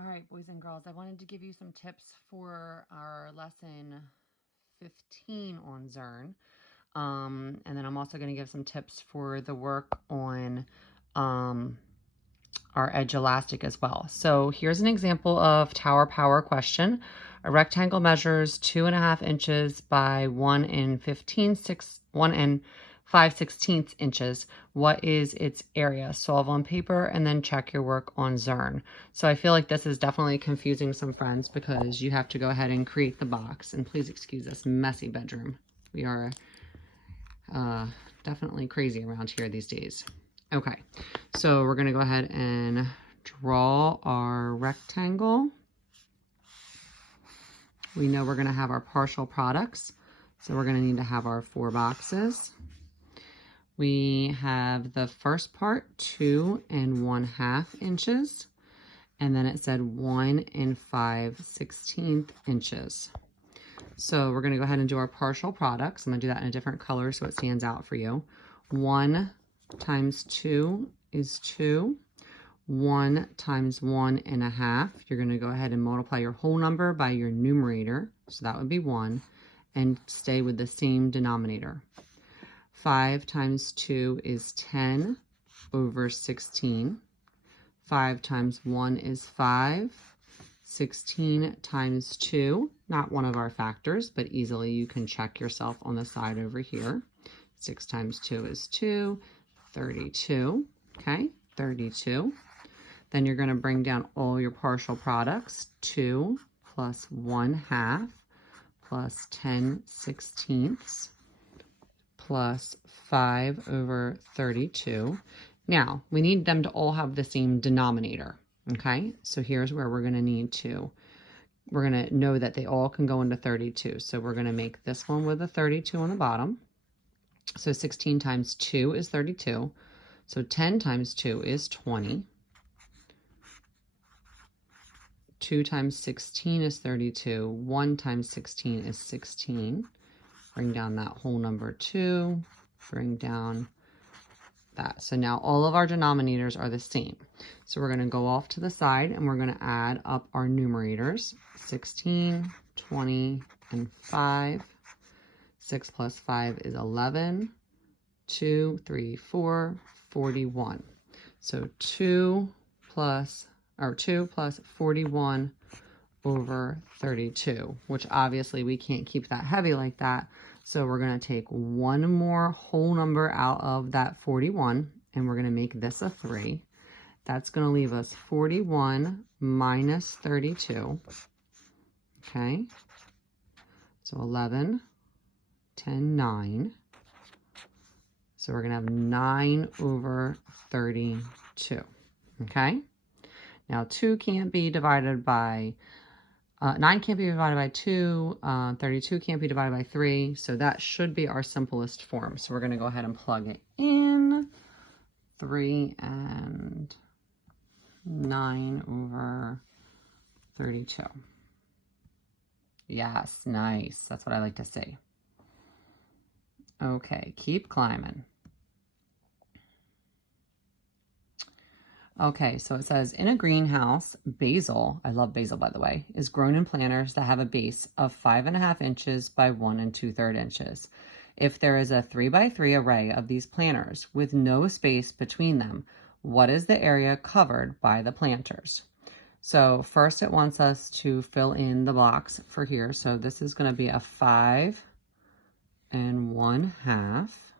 All right, boys and girls, I wanted to give you some tips for our lesson 15 on Zearn. And then I'm also going to give some tips for the work on our edulastic as well. So here's an example of tower power question. A rectangle measures 2.5 inches by 1 and 5/16 inches. What is its area? Solve on paper and then check your work on Zearn. So I feel like this is definitely confusing some friends because you have to go ahead and create the box. And please excuse this messy bedroom. We are definitely crazy around here these days. Okay, so we're gonna go ahead and draw our rectangle. We know we're gonna have our partial products, so we're gonna need to have our 4 boxes. We have the first part 2 1/2 inches, and then it said 1 5/16 inches. So we're gonna go ahead and do our partial products. I'm gonna do that in a different color so it stands out for you. 1 times 2 is 2. 1 times 1 1/2. You're going to go ahead and multiply your whole number by your numerator. So that would be 1. And stay with the same denominator. 5 times 2 is 10 over 16. 5 times 1 is 5. 16 times 2, not one of our factors, but easily you can check yourself on the side over here. 6 times 2 is 2. 32, okay, 32. Then you're going to bring down all your partial products. 2 plus 1/2 plus 10/16 plus 5 over 32. Now, we need them to all have the same denominator, okay? So here's where we're going to need to, we're going to know that they all can go into 32. So we're going to make this one with a 32 on the bottom. So 16 times 2 is 32. So 10 times 2 is 20. 2 times 16 is 32. 1 times 16 is 16. Bring down that whole number 2. Bring down that. So now all of our denominators are the same. So we're going to go off to the side and we're going to add up our numerators. 16, 20, and 5. 6 plus 5 is 11. 2, 3, 4, 41. So 2 plus 41 over 32, which obviously we can't keep that heavy like that. So we're going to take one more whole number out of that 41 and we're going to make this a 3. That's going to leave us 41 minus 32. Okay. So 11, 10, 9. So we're going to have 9 over 32. Okay. Now 2 can't be divided by, 9 can't be divided by 2, 32 can't be divided by 3, so that should be our simplest form. So we're going to go ahead and plug it in. 3 and 9 over 32. Yes, nice. That's what I like to see. Okay, keep climbing. Okay, so it says, in a greenhouse, basil, I love basil by the way, is grown in planters that have a base of 5.5 inches by 1 2/3 inches. If there is a 3 by 3 array of these planters with no space between them, what is the area covered by the planters? So first it wants us to fill in the box for here. So this is going to be a 5 1/2.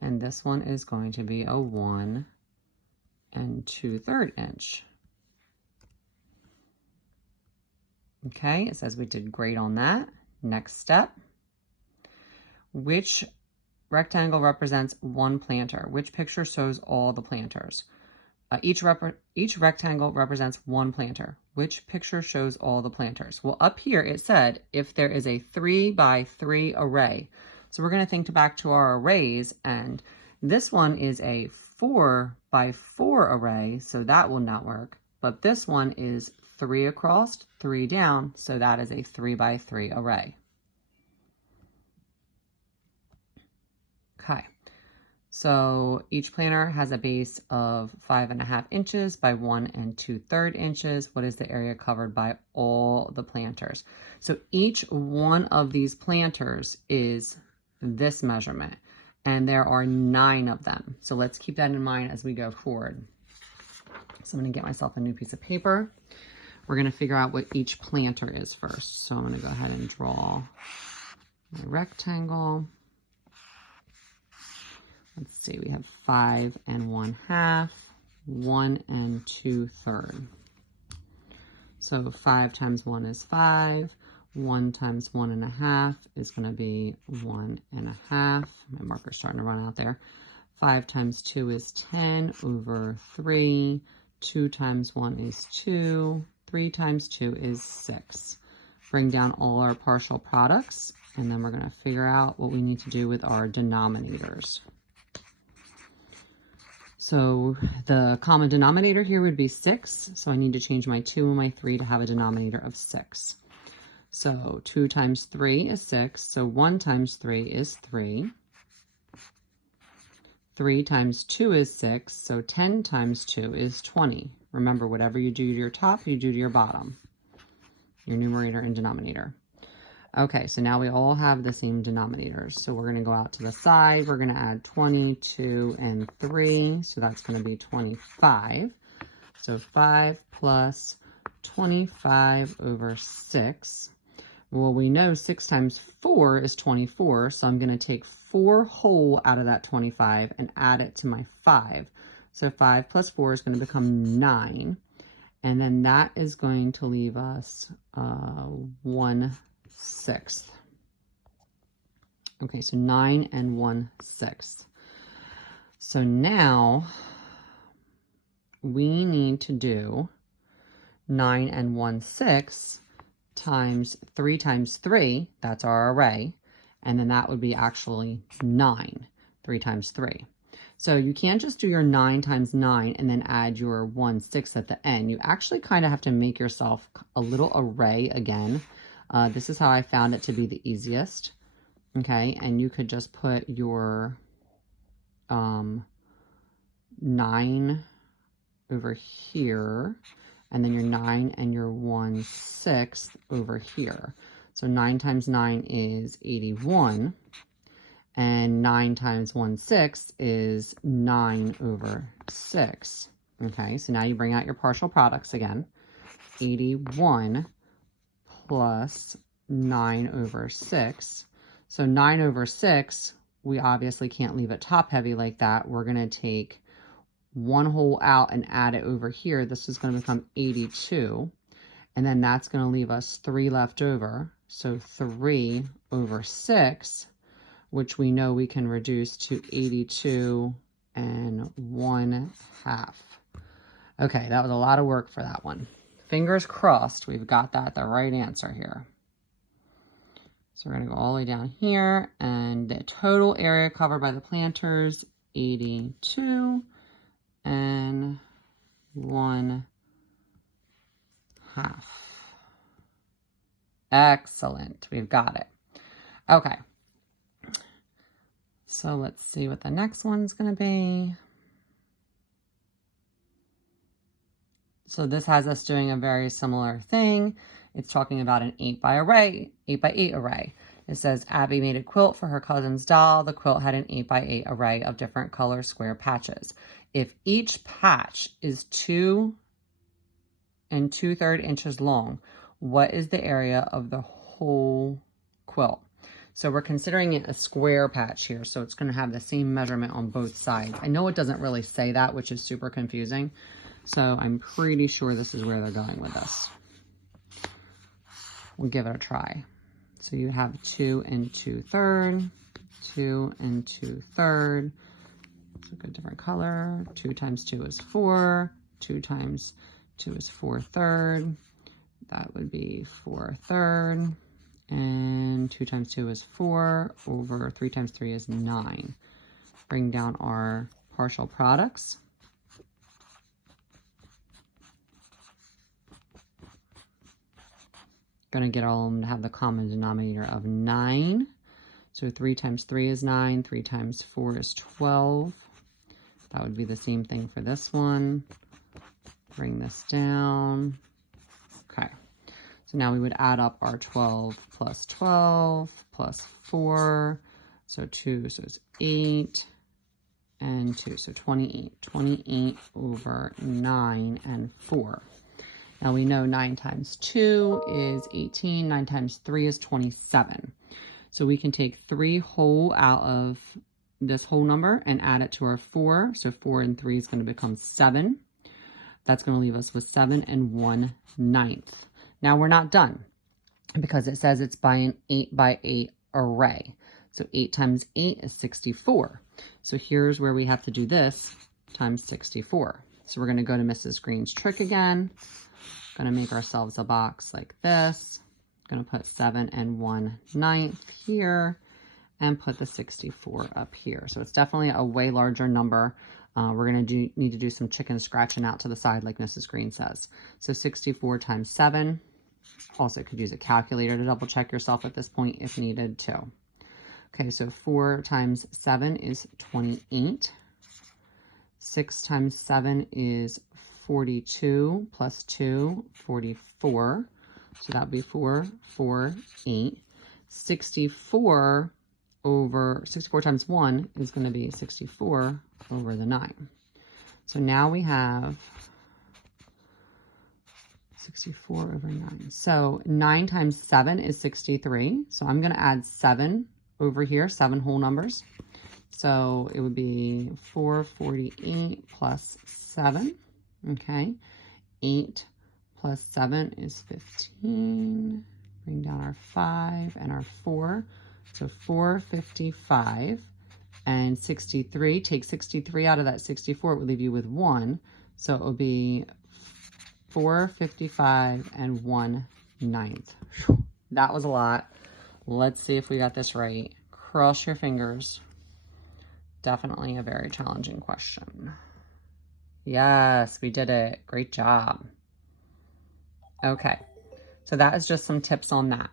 And this one is going to be a 1 2/3 inch. Okay, it says we did great on that. Next step. Which rectangle represents one planter? Which picture shows all the planters? Each rectangle represents one planter. Which picture shows all the planters? Well, up here it said if there is a 3 by 3 array. So we're going to think back to our arrays, and this one is a 4 by 4 array, so that will not work. But this one is 3 across, 3 down, so that is a 3 by 3 array. Okay, So each planter has a base of 5.5 inches by 1 2/3 inches. What is the area covered by all the planters? So each one of these planters is this measurement, and there are 9 of them. So let's keep that in mind as we go forward. So I'm going to get myself a new piece of paper. We're going to figure out what each planter is first. So I'm going to go ahead and draw my rectangle. Let's see, we have 5 1/2, 1 2/3. So 5 times 1 is 5. 1 times 1 1/2 is going to be 1 1/2. My marker's starting to run out there. 5 times 2 is 10 over 3. 2 times 1 is 2. 3 times 2 is 6. Bring down all our partial products, and then we're going to figure out what we need to do with our denominators. So the common denominator here would be 6. So I need to change my 2 and my 3 to have a denominator of 6. So 2 times 3 is 6. So 1 times 3 is 3. 3 times 2 is 6. So 10 times 2 is 20. Remember, whatever you do to your top, you do to your bottom, your numerator and denominator. Okay, so now we all have the same denominators. So we're going to go out to the side. We're going to add 22 and 3. So that's going to be 25. So 5 plus 25 over 6. Well, we know 6 times 4 is 24. So I'm going to take 4 whole out of that 25 and add it to my 5. So 5 plus 4 is going to become 9. And then that is going to leave us 1/6. Okay, so 9 1/6. So now we need to do 9 1/6 times 3 times 3. That's our array. And then that would be actually 9. 3 times 3. So you can't just do your 9 times 9 and then add your 1/6 at the end. You actually kind of have to make yourself a little array again. This is how I found it to be the easiest. Okay, and you could just put your 9 over here, and then your 9 and your 1/6 over here. So 9 times 9 is 81. And 9 times 1/6 is 9 over 6. Okay, so now you bring out your partial products again. 81 plus 9 over 6. So 9 over 6, we obviously can't leave it top heavy like that. We're going to take 1 whole out and add it over here. This is going to become 82. And then that's going to leave us 3 left over. So 3 over 6. Which we know we can reduce to 82 1/2. Okay, that was a lot of work for that one. Fingers crossed we've got that the right answer here. So we're going to go all the way down here, and the total area covered by the planters, 82 1/2. Excellent, we've got it. Okay. So let's see what the next one's going to be. So this has us doing a very similar thing. It's talking about an 8 by 8 array. It says Abby made a quilt for her cousin's doll. The quilt had an 8 by 8 array of different color square patches. If each patch is 2 2/3 inches long, what is the area of the whole quilt? So we're considering it a square patch here, so it's going to have the same measurement on both sides. I know it doesn't really say that, which is super confusing. So I'm pretty sure this is where they're going with this. We'll give it a try. So you have 2 2/3, 2 2/3. So a different color. 2 times 2 is 4. 2 times 2 is 4/3. That would be 4/3. And 2 times 2 is 4 over 3 times 3 is 9. Bring down our partial products. Going to get all of them to have the common denominator of 9. So 3 times 3 is 9. 3 times 4 is 12. That would be the same thing for this one. Bring this down. Okay. So now we would add up our 12 plus 12 plus 4. So 2, so it's 8 and 2, so 28. 28 over 9 and 4. Now we know 9 times 2 is 18. 9 times 3 is 27. So we can take 3 whole out of this whole number and add it to our 4. So 4 and 3 is going to become 7. That's going to leave us with 7 and 1/9. Now we're not done because it says it's by an 8 by 8 array. So 8 times 8 is 64. So here's where we have to do this times 64. So we're going to go to Mrs. Green's trick again. Going to make ourselves a box like this. Going to put 7 and 1/9 here and put the 64 up here. So it's definitely a way larger number. We're going to need to do some chicken scratching out to the side like Mrs. Green says. So 64 times 7. Also could use a calculator to double check yourself at this point if needed too. Okay, so 4 times 7 is 28. 6 times 7 is 42 plus 2, 44. So that would be 4, 4, 8. 64 times 1 is going to be 64 over the 9. So now we have 64 over 9. So 9 times 7 is 63. So I'm going to add 7 over here, 7 whole numbers. So it would be 448 plus 7. Okay. 8 plus 7 is 15. Bring down our 5 and our 4. So 455 and 63. Take 63 out of that 64. It would leave you with 1. So it will be 455 and 1/9. That was a lot. Let's see if we got this right. Cross your fingers. Definitely a very challenging question. Yes, we did it. Great job. Okay, so that is just some tips on that.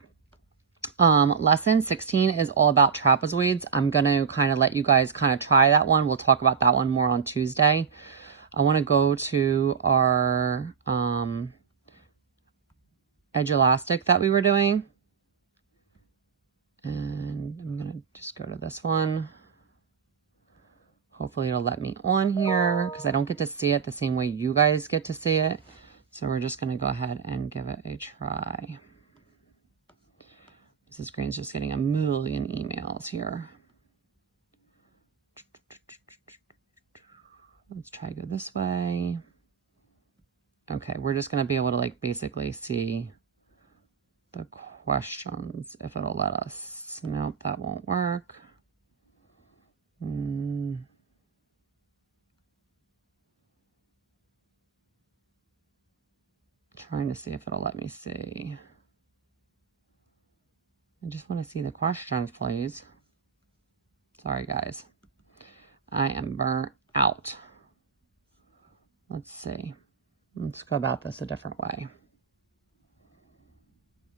Lesson 16 is all about trapezoids. I'm going to kind of let you guys kind of try that one. We'll talk about that one more on Tuesday. I want to go to our edulastic that we were doing. And I'm going to just go to this one. Hopefully it'll let me on here because I don't get to see it the same way you guys get to see it. So we're just going to go ahead and give it a try. Mrs. Green's just getting a million emails here. Let's try to go this way. Okay, we're just going to be able to like basically see the questions if it'll let us. Nope, that won't work. Trying to see if it'll let me see. I just want to see the questions, please. Sorry, guys. I am burnt out. Let's see. Let's go about this a different way.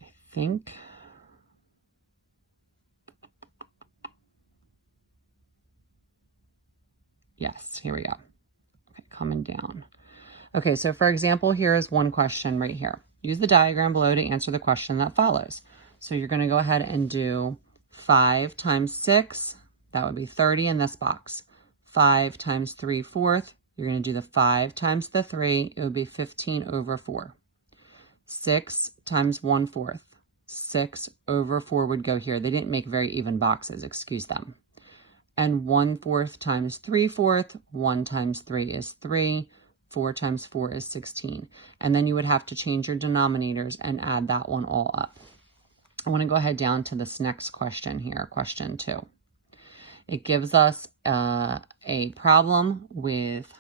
I think. Yes, here we go. Okay, coming down. Okay, so for example, here is one question right here. Use the diagram below to answer the question that follows. So you're going to go ahead and do 5 times 6. That would be 30 in this box. 5 times 3/4. You're going to do the 5 times the 3. It would be 15 over 4. 6 times 1/4. 6 over 4 would go here. They didn't make very even boxes, excuse them. And 1/4 times 3/4. 1 times 3 is 3. 4 times 4 is 16. And then you would have to change your denominators and add that one all up. I want to go ahead down to this next question here, question 2. It gives us a problem with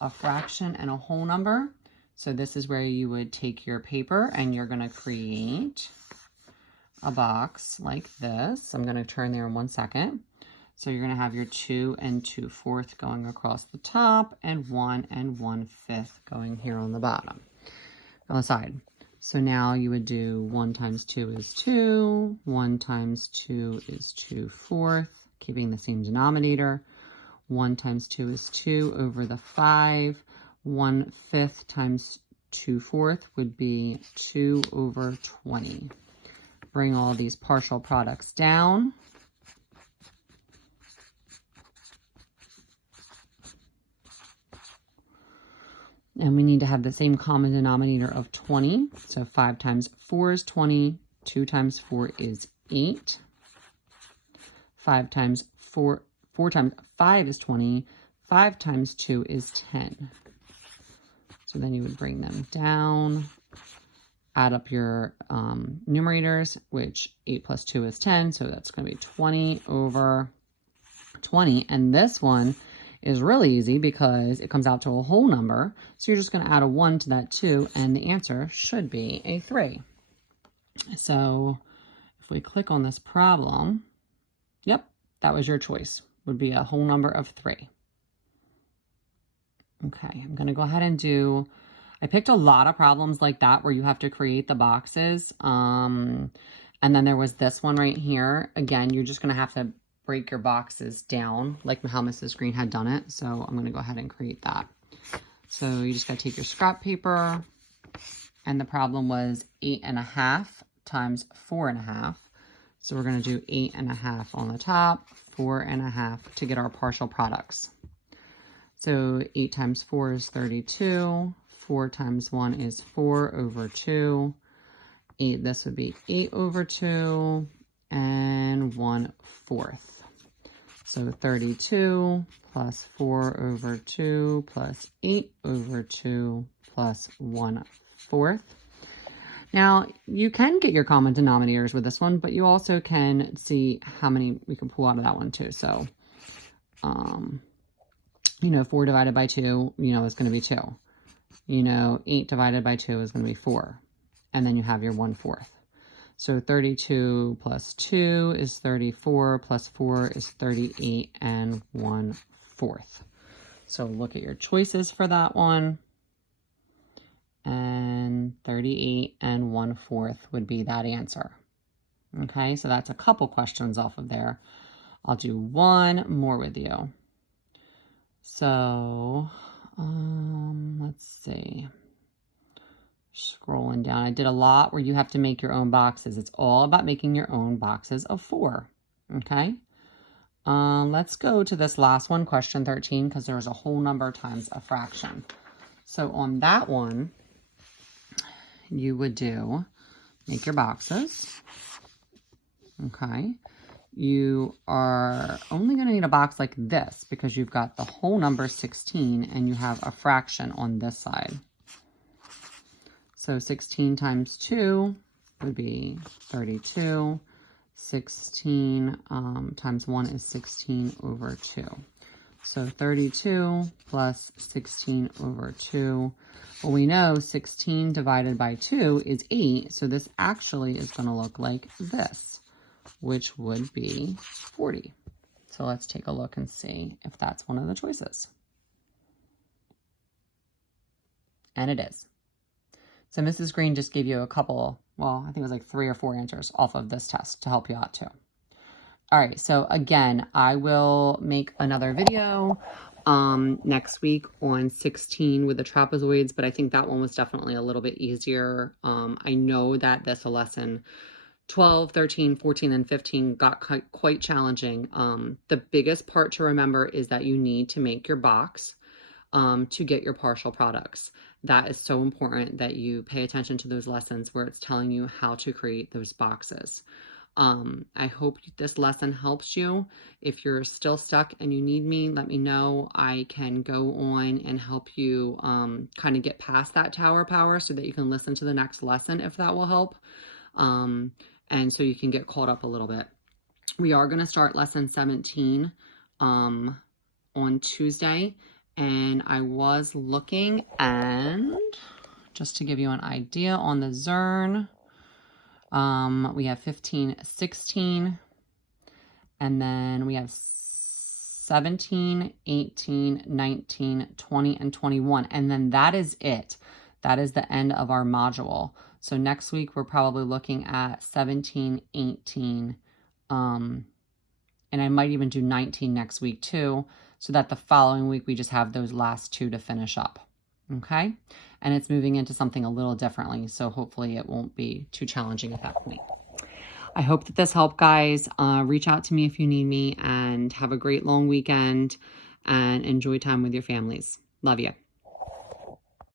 a fraction and a whole number. So this is where you would take your paper and you're going to create a box like this. I'm going to turn there in 1 second. So you're going to have your 2 and 2/4 going across the top and 1 and 1/5 going here on the bottom, on the side. So now you would do 1 times 2 is 2, 1 times 2 is 2/4, keeping the same denominator. 1 times 2 is 2 over the 5. 1/5 times 2/4 would be 2 over 20. Bring all these partial products down. And we need to have the same common denominator of 20. So 5 times 4 is 20. 2 times 4 is 8. 4 times 5 is 20. 5 times 2 is 10. So then you would bring them down, add up your numerators, which 8 plus 2 is 10. So that's going to be 20 over 20. And this one is really easy because it comes out to a whole number. So you're just going to add a 1 to that 2, and the answer should be a 3. So if we click on this problem, yep, that was your choice. Would be a whole number of 3. Okay, I'm going to go ahead and do, I picked a lot of problems like that where you have to create the boxes. And then there was this one right here. Again, you're just going to have to break your boxes down like how Mrs. Green had done it. So I'm going to go ahead and create that. So you just got to take your scrap paper, and the problem was 8.5 times 4.5. So we're going to do 8.5 on the top, 4.5 to get our partial products. So 8 times 4 is 32. 4 times 1 is 4 over 2. 8, this would be 8 over 2 and 1/4. So 32 plus 4 over 2 plus 8 over 2 plus 1/4. Now, you can get your common denominators with this one, but you also can see how many we can pull out of that one too. So, 4 divided by 2, is going to be 2. 8 divided by 2 is going to be 4. And then you have your 1/4. So 32 plus 2 is 34, plus 4 is 38 and 1/4. So look at your choices for that one. And 38 and 1/4 would be that answer. Okay, so that's a couple questions off of there. I'll do one more with you. So, let's see. Scrolling down, I did a lot where you have to make your own boxes. It's all about making your own boxes of 4. Okay. Let's go to this last one, question 13, because there's a whole number times a fraction. So on that one, you would make your boxes. Okay. You are only going to need a box like this because you've got the whole number 16 and you have a fraction on this side. So 16 times 2 would be 32. 16 times 1 is 16 over 2. So 32 plus 16 over 2. Well, we know 16 divided by 2 is 8. So this actually is going to look like this, which would be 40. So let's take a look and see if that's one of the choices. And it is. So Mrs. Green just gave you a couple, well, I think it was like 3 or 4 answers off of this test to help you out too. All right, so again, I will make another video next week on 16 with the trapezoids, but I think that one was definitely a little bit easier. I know that this lesson 12, 13, 14, and 15 got quite challenging. The biggest part to remember is that you need to make your box to get your partial products. That is so important that you pay attention to those lessons where it's telling you how to create those boxes. I hope this lesson helps you. If you're still stuck and you need me, let me know. I can go on and help you kind of get past that tower power so that you can listen to the next lesson if that will help. And so you can get caught up a little bit. We are going to start lesson 17 on Tuesday. And I was looking, and just to give you an idea on the Zearn, we have 15, 16, and then we have 17, 18, 19, 20, and 21. And then that is it. That is the end of our module. So next week, we're probably looking at 17, 18, and I might even do 19 next week too, so that the following week we just have those last 2 to finish up. Okay? And it's moving into something a little differently, so hopefully it won't be too challenging at that point. I hope that this helped, guys. Reach out to me if you need me, and have a great long weekend and enjoy time with your families. Love you.